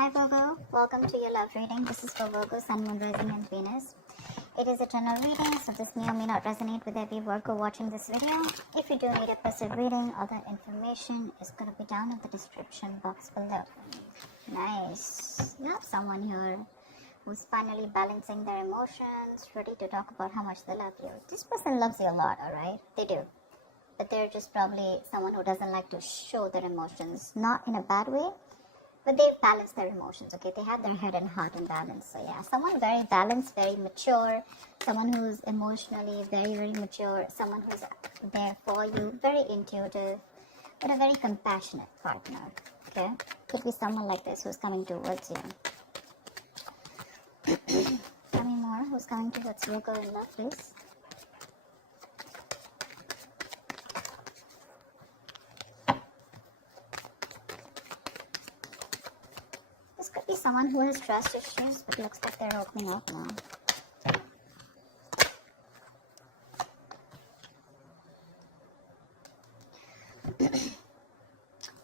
Hi Virgo, welcome to your love reading. This is for Virgo, Sun, Moon, Rising and Venus. It is a general reading, so this may or may not resonate with every Virgo watching this video. If you do need a personal reading, all that information is going to be down in the description box below. Nice. You have someone here who's finally balancing their emotions, ready to talk about how much they love you. This person loves you a lot, alright? They do. But they're just probably someone who doesn't like to show their emotions, not in a bad way, but they balance their emotions, okay? They have their head and heart in balance. So yeah, someone very balanced, very mature, someone who's emotionally very, very mature, someone who's there for you, very intuitive, but a very compassionate partner, okay? Could be someone like this who's coming towards you. Tell me more, who's coming towards Virgo in love, please? This could be someone who has trust issues, but looks like they're opening up now.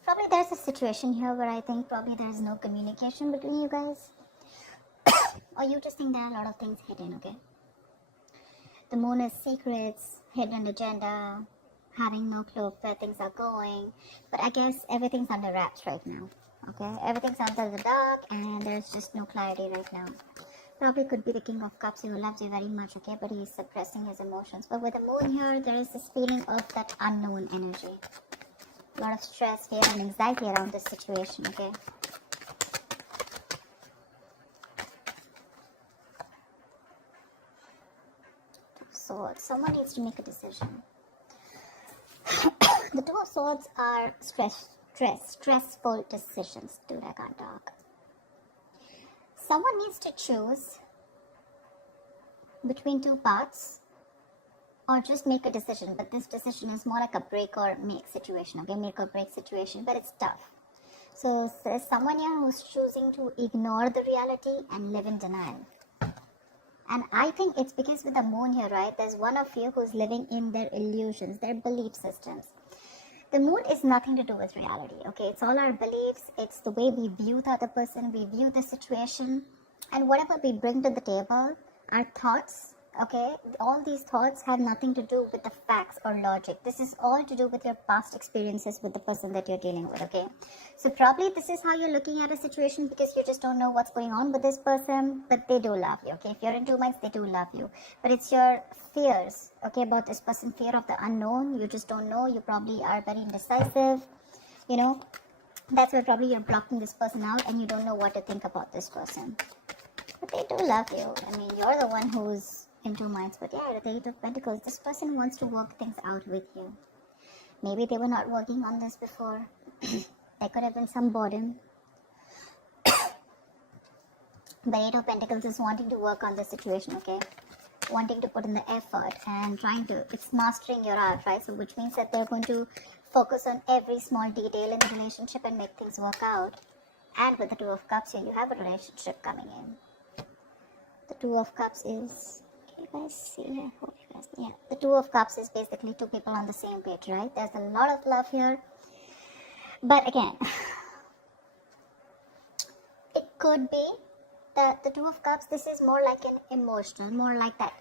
Probably there's a situation here where I think probably there's no communication between you guys. Or you just think there are a lot of things hidden, okay? The moon is secrets, hidden agenda, having no clue of where things are going. But I guess everything's under wraps right now. Okay, everything's under the dark and there's just no clarity right now. Probably could be the King of Cups who loves you very much, okay, but he's suppressing his emotions. But with the moon here, there is this feeling of that unknown energy. A lot of stress, fear and anxiety around this situation, okay. So someone needs to make a decision. The Two of Swords are stressful decisions. Dude, I can't talk. Someone needs to choose between two paths or just make a decision. But this decision is more like a break or make situation. Okay, make or break situation, but it's tough. So there's someone here who's choosing to ignore the reality and live in denial. And I think it's because with the moon here, right, there's one of you who's living in their illusions, their belief systems. The moon is nothing to do with reality, okay? It's all our beliefs. It's the way we view the other person, we view the situation. And whatever we bring to the table, our thoughts, okay? All these thoughts have nothing to do with the facts or logic. This is all to do with your past experiences with the person that you're dealing with, okay? So probably this is how you're looking at a situation because you just don't know what's going on with this person, but they do love you, okay? If you're in two minds, they do love you. But it's your fears, okay, about this person, fear of the unknown. You just don't know. You probably are very indecisive, you know. That's why probably you're blocking this person out and you don't know what to think about this person. But they do love you. I mean, you're the one who's in two minds. But yeah, the Eight of Pentacles, this person wants to work things out with you. Maybe they were not working on this before. There could have been some boredom. The Eight of Pentacles is wanting to work on the situation, okay? Wanting to put in the effort and trying to, it's mastering your art, right? So which means that they're going to focus on every small detail in the relationship and make things work out. And with the Two of Cups here, you have a relationship coming in. The Two of Cups is, can you guys see? I hope you guys, yeah. The Two of Cups is basically two people on the same page, right? There's a lot of love here. But again, it could be the Two of Cups, this is more like an emotional, more like that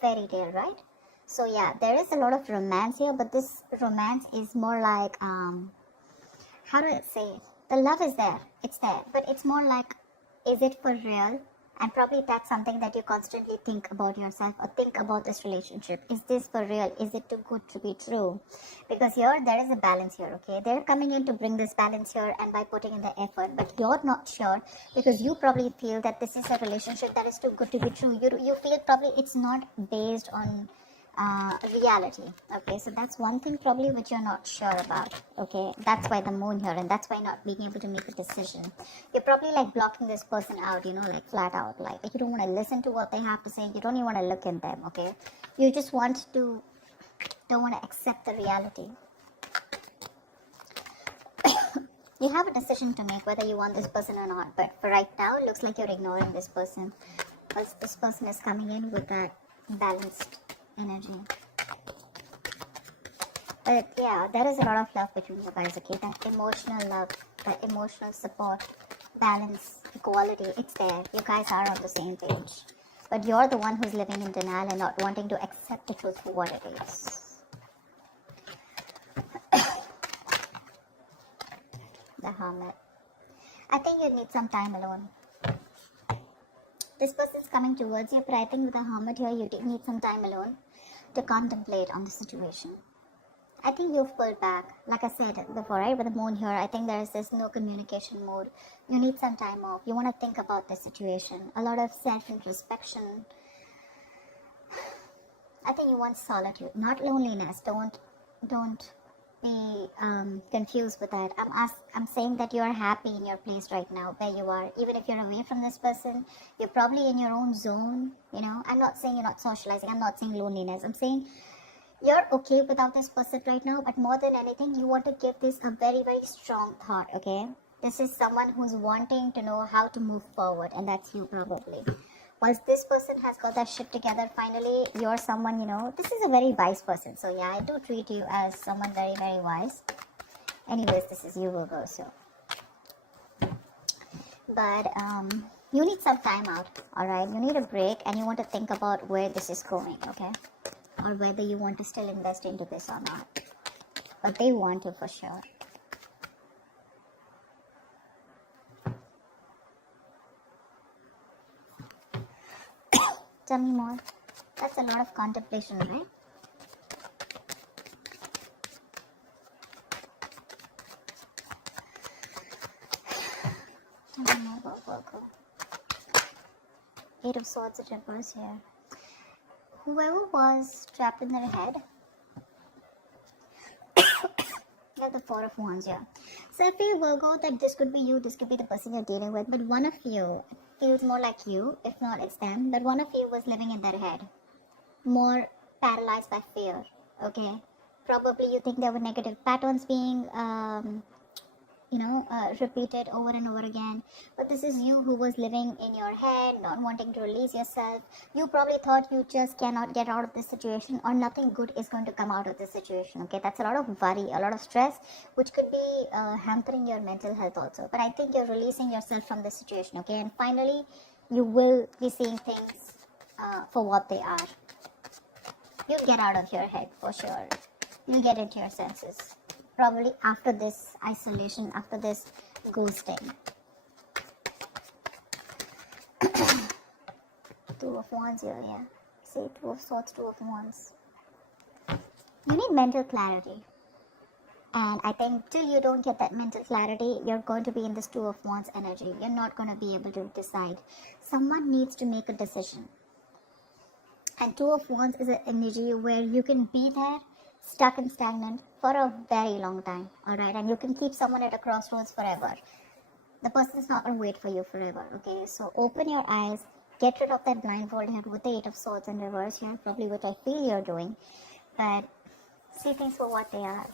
fairy tale, right? So yeah, there is a lot of romance here, but this romance is more like, how do I say it? The love is there, it's there, but it's more like, is it for real? And probably that's something that you constantly think about yourself or think about this relationship. Is this for real? Is it too good to be true? Because here, there is a balance here, okay? They're coming in to bring this balance here and by putting in the effort, but you're not sure because you probably feel that this is a relationship that is too good to be true. You feel probably it's not based on reality, okay? So that's one thing probably which you're not sure about, okay? That's why the moon here, and that's why not being able to make a decision. You're probably like blocking this person out, you know, like flat out, like you don't want to listen to what they have to say, you don't even want to look at them, okay? You just don't want to accept the reality. You have a decision to make whether you want this person or not, but for right now it looks like you're ignoring this person because this person is coming in with that balanced energy. But yeah, there is a lot of love between you guys, okay? That emotional love, that emotional support, balance, equality, it's there. You guys are on the same page. But you're the one who's living in denial and not wanting to accept the truth for what it is. The Hermit. I think you need some time alone. This person's coming towards you, but I think with the Hermit here, you need some time alone to contemplate on the situation. I think you've pulled back. Like I said before, right? With the moon here, I think there is this no communication mode. You need some time off. You want to think about the situation. A lot of self-introspection. I think you want solitude, not loneliness. Don't be confused with that. I'm saying that you are happy in your place right now, where you are. Even if you're away from this person, you're probably in your own zone. I'm not saying you're not socializing. I'm not saying loneliness. I'm saying you're okay without this person right now, but more than anything, you want to give this a very, very strong thought, okay? This is someone who's wanting to know how to move forward, and that's you probably. Once this person has got that shit together, finally, you're someone, this is a very wise person. So yeah, I do treat you as someone very, very wise. Anyways, this is you, Virgo, so. But you need some time out, alright? You need a break, and you want to think about where this is going, okay? Or whether you want to still invest into this or not. But they want to for sure. Tell me more. That's a lot of contemplation, right? Tell me more about Virgo. 8 of Swords in reverse here. Whoever was trapped in their head, you have the 4 of Wands here. So I feel, Virgo, that this could be you, this could be the person you're dealing with, but one of you feels more like you, if not it's them, but one of you was living in their head, more paralyzed by fear, okay? Probably you think there were negative patterns being repeated over and over again. But this is you who was living in your head, not wanting to release yourself. You probably thought you just cannot get out of this situation, or nothing good is going to come out of this situation. Okay, that's a lot of worry, a lot of stress, which could be hampering your mental health also. But I think you're releasing yourself from this situation. Okay, and finally, you will be seeing things for what they are. You'll get out of your head for sure. You'll get into your senses. Probably after this isolation, after this ghosting. 2 of Wands here, yeah. See, 2 of Swords, 2 of Wands. You need mental clarity. And I think till you don't get that mental clarity, you're going to be in this 2 of Wands energy. You're not going to be able to decide. Someone needs to make a decision. And 2 of Wands is an energy where you can be there, stuck and stagnant for a very long time, alright? And you can keep someone at a crossroads forever. The person is not going to wait for you forever, okay? So open your eyes, get rid of that blindfold here with the 8 of Swords in reverse here, probably what I feel you're doing. But see things for what they are.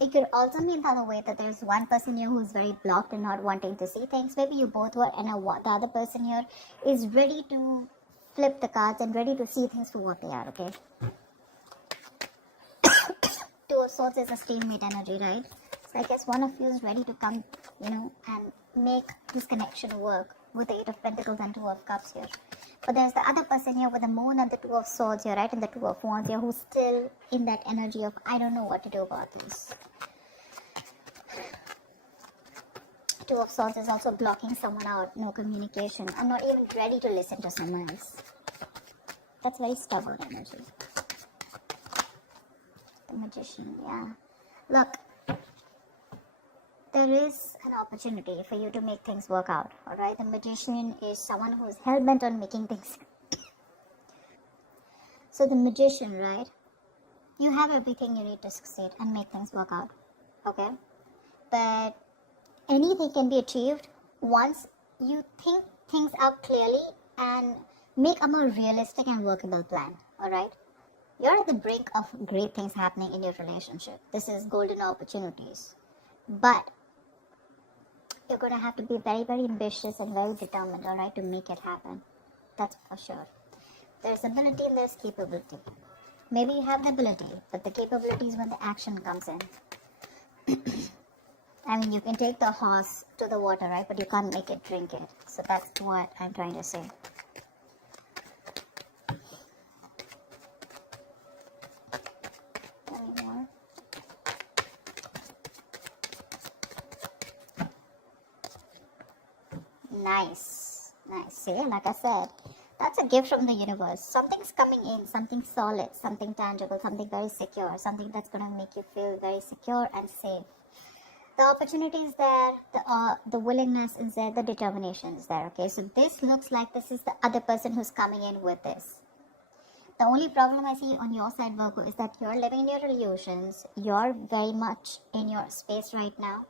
It could also mean the other way, that there's one person here who's very blocked and not wanting to see things. Maybe you both were, and the other person here is ready to flip the cards and ready to see things for what they are, okay? 2 of Swords is a stalemate energy, right? So I guess one of you is ready to come, and make this connection work with the 8 of Pentacles and 2 of Cups here. But there's the other person here with the Moon and the 2 of Swords here, right? And the 2 of Wands here, who's still in that energy of, I don't know what to do about this. 2 of Swords is also blocking someone out, no communication. I'm not even ready to listen to someone else. That's very stubborn energy. The Magician, yeah. Look, there is an opportunity for you to make things work out, alright? The Magician is someone who is hell-bent on making things. So the Magician, right? You have everything you need to succeed and make things work out, okay? But anything can be achieved once you think things out clearly and make a more realistic and workable plan, alright? You're at the brink of great things happening in your relationship. This is golden opportunities. But you're going to have to be very, very ambitious and very determined, alright, to make it happen. That's for sure. There's ability and there's capability. Maybe you have the ability, but the capability is when the action comes in. I mean, you can take the horse to the water, right? But you can't make it drink it. So that's what I'm trying to say. Any more? Nice. Nice. See, like I said, that's a gift from the universe. Something's coming in, something solid, something tangible, something very secure, something that's going to make you feel very secure and safe. The opportunity is there, the willingness is there, the determination is there. Okay, so this looks like this is the other person who's coming in with this. The only problem I see on your side, Virgo, is that you're living in your illusions. You're very much in your space right now.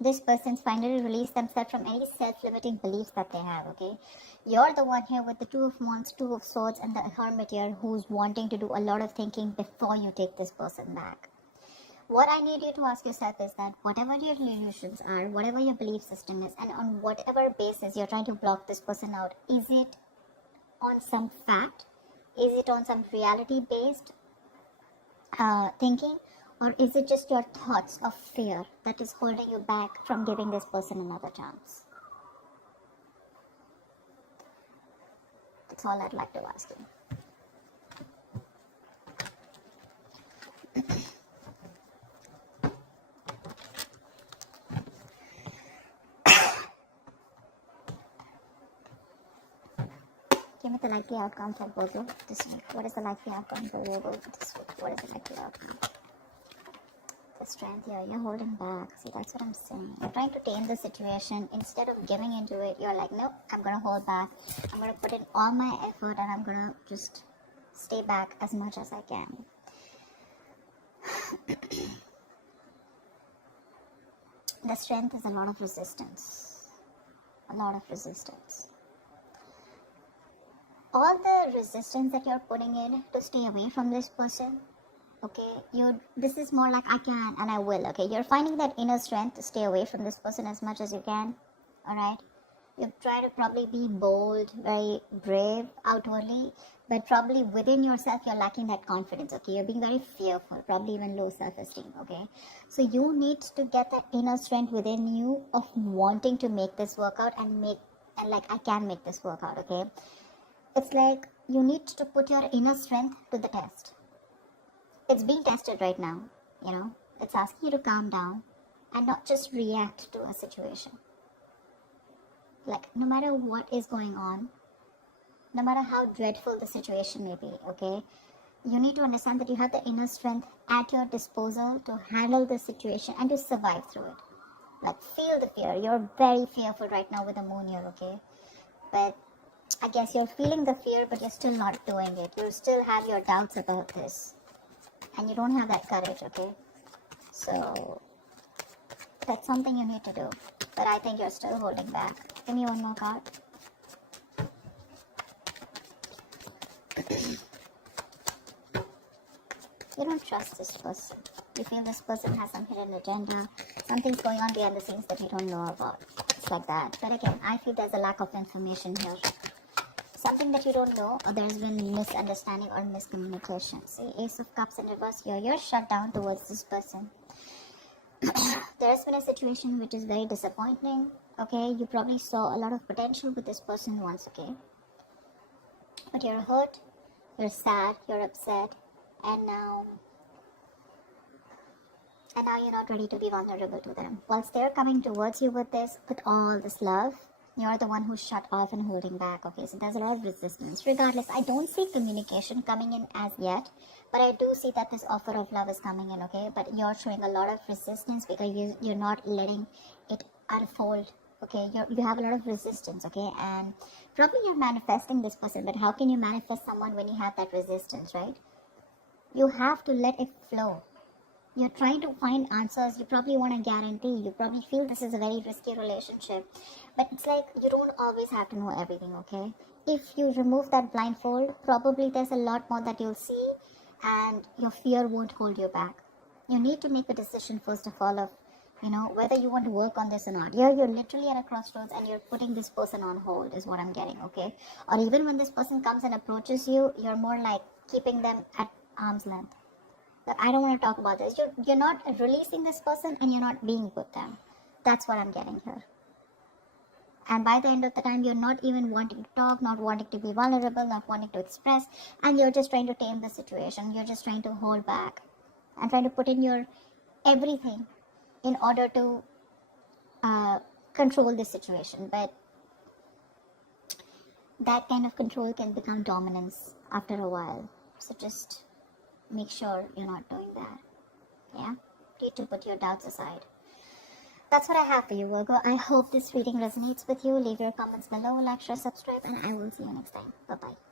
This person's finally released themselves from any self-limiting beliefs that they have, okay? You're the one here with the Two of Wands, Two of Swords, and the Hermit here who's wanting to do a lot of thinking before you take this person back. What I need you to ask yourself is that whatever your illusions are, whatever your belief system is, and on whatever basis you're trying to block this person out, is it on some fact? Is it on some reality-based thinking? Or is it just your thoughts of fear that is holding you back from giving this person another chance? That's all I'd like to ask you. Give me the likely outcome for Virgo this week. What is the likely outcome for Virgo this week? What is the likely outcome? The strength here, you're holding back. See, that's what I'm saying. You're trying to tame the situation. Instead of giving into it, you're like, nope, I'm going to hold back. I'm going to put in all my effort and I'm going to just stay back as much as I can. The strength is a lot of resistance. A lot of resistance. All the resistance that you're putting in to stay away from this person, okay, this is more like I can and I will, okay? You're finding that inner strength to stay away from this person as much as you can, alright? You try to probably be bold, very brave outwardly, but probably within yourself you're lacking that confidence, okay? You're being very fearful, probably even low self-esteem, okay? So you need to get that inner strength within you of wanting to make this work out and like I can make this work out, okay? It's like you need to put your inner strength to the test. It's being tested right now, you know. It's asking you to calm down and not just react to a situation. Like, no matter what is going on, no matter how dreadful the situation may be, okay, you need to understand that you have the inner strength at your disposal to handle the situation and to survive through it. Like, feel the fear. You're very fearful right now with the moon here, okay? But I guess you're feeling the fear, but you're still not doing it. You still have your doubts about this. And you don't have that courage, okay? So, that's something you need to do. But I think you're still holding back. Give me one more card. You don't trust this person. You feel this person has some hidden agenda. Something's going on behind the scenes that you don't know about. It's like that. But again, I feel there's a lack of information here. Something that you don't know, or there's been misunderstanding or miscommunication. See, Ace of Cups in reverse here. You're shut down towards this person. There's been a situation which is very disappointing. Okay, you probably saw a lot of potential with this person once, okay? But you're hurt, you're sad, you're upset, and now you're not ready to be vulnerable to them. Whilst they're coming towards you with all this love, you're the one who's shut off and holding back, okay? So there's a lot of resistance. Regardless, I don't see communication coming in as yet, but I do see that this offer of love is coming in, okay? But you're showing a lot of resistance because you're not letting it unfold, okay? You have a lot of resistance, okay? And probably you're manifesting this person, but how can you manifest someone when you have that resistance, right? You have to let it flow. You're trying to find answers. You probably want a guarantee. You probably feel this is a very risky relationship. But it's like you don't always have to know everything, okay? If you remove that blindfold, probably there's a lot more that you'll see and your fear won't hold you back. You need to make a decision first of all of, whether you want to work on this or not. You're literally at a crossroads and you're putting this person on hold is what I'm getting, okay? Or even when this person comes and approaches you, you're more like keeping them at arm's length. that I don't want to talk about this. You're not releasing this person and you're not being with them. That's what I'm getting here. And by the end of the time, you're not even wanting to talk, not wanting to be vulnerable, not wanting to express, and you're just trying to tame the situation. You're just trying to hold back and trying to put in your everything in order to control the situation. But that kind of control can become dominance after a while. So just make sure you're not doing that. Yeah? Need to put your doubts aside. That's what I have for you, Virgo. I hope this reading resonates with you. Leave your comments below, like, share, subscribe, and I will see you next time. Bye-bye.